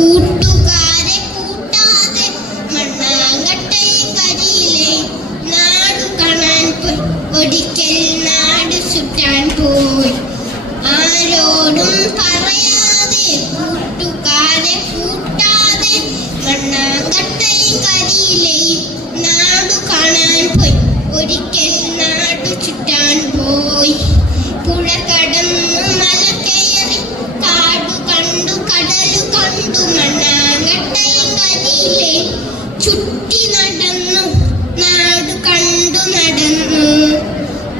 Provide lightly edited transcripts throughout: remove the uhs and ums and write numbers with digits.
കൂട്ടുകാരെ കൂട്ടാതെ മണ്ണാങ്കട്ടയും കരിയിലെ നാടു കാണാൻ പോയി. ഒരിക്കൽ നാട് ചുറ്റാൻ പോയി. ആരോടും പറയാതെ കൂട്ടുകാരെ കൂട്ടാതെ മണ്ണാങ്കട്ടയും കരിയിലെയും നാടു കാണാൻ പോയി. ഒരിക്കൽ നാടു ചുറ്റാൻ പോയി. പുഴ കടന്നു മല കയറി കാടു കണ്ടു കടലു കണ്ടു മണ്ണാങ്കട്ടയും കരിയിലെ ചുറ്റി നടന്നു നാടു കണ്ടു നടന്നു.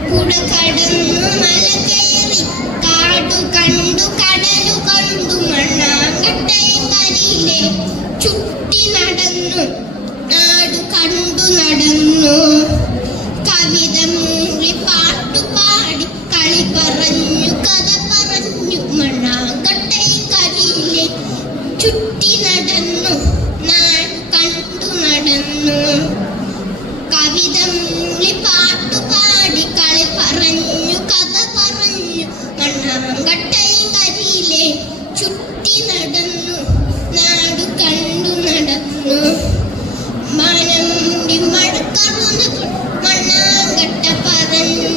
പുഴ കടന്നു മല കയറി കാടു കണ്ടു കടലു കണ്ടു മണ്ണാങ്കട്ടയും കരിയിലെ ചുറ്റി നടന്നു നാടു കണ്ടു നടന്നു. കവിത മൂളി പാട്ടുപാടി കളി പറഞ്ഞു കഥ പറഞ്ഞു മണ്ണാങ്കട്ടയും കരിയിലെ ചുറ്റി നടന്നു നാടു കണ്ടു നടന്നു. കവിത മൂളി പാട്ടുപാടി കളി പറഞ്ഞു കഥ പറഞ്ഞു മണ്ണാങ്കട്ടയും കരിയിലെ ചുറ്റി നടന്നു നാടു കണ്ടു നടന്നു. മനം മൂടി മഴക്കാർ വന്നപ്പോൾ മണ്ണാങ്കട്ട പറഞ്ഞു.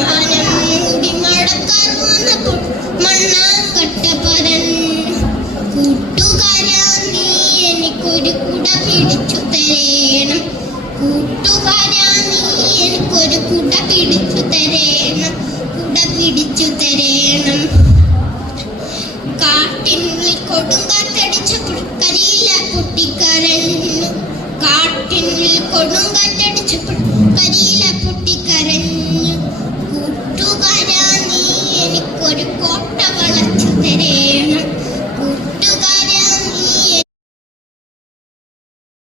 മനം മൂടി മഴക്കാർ വന്നപ്പോൾ മണ്ണാങ്കട്ട പറഞ്ഞു. കൂട്ടുകാരാ നീ എനിക്കൊരു കുട പിടിച്ചു തരേണം. കൂട്ടുകാരാ നീ എനിക്കൊരു കുട പിടിച്ചു തരേണം. കുട പിടിച്ചു തരേണം. കാട്ടിനുള്ളിൽ കൊടുങ്കാറ്റടിച്ചപ്പോൾ കരിയില പൊട്ടിക്കരഞ്ഞു. കാട്ടിനുള്ളിൽ കൊടുങ്കാറ്റടിച്ചപ്പോൾ കരിയില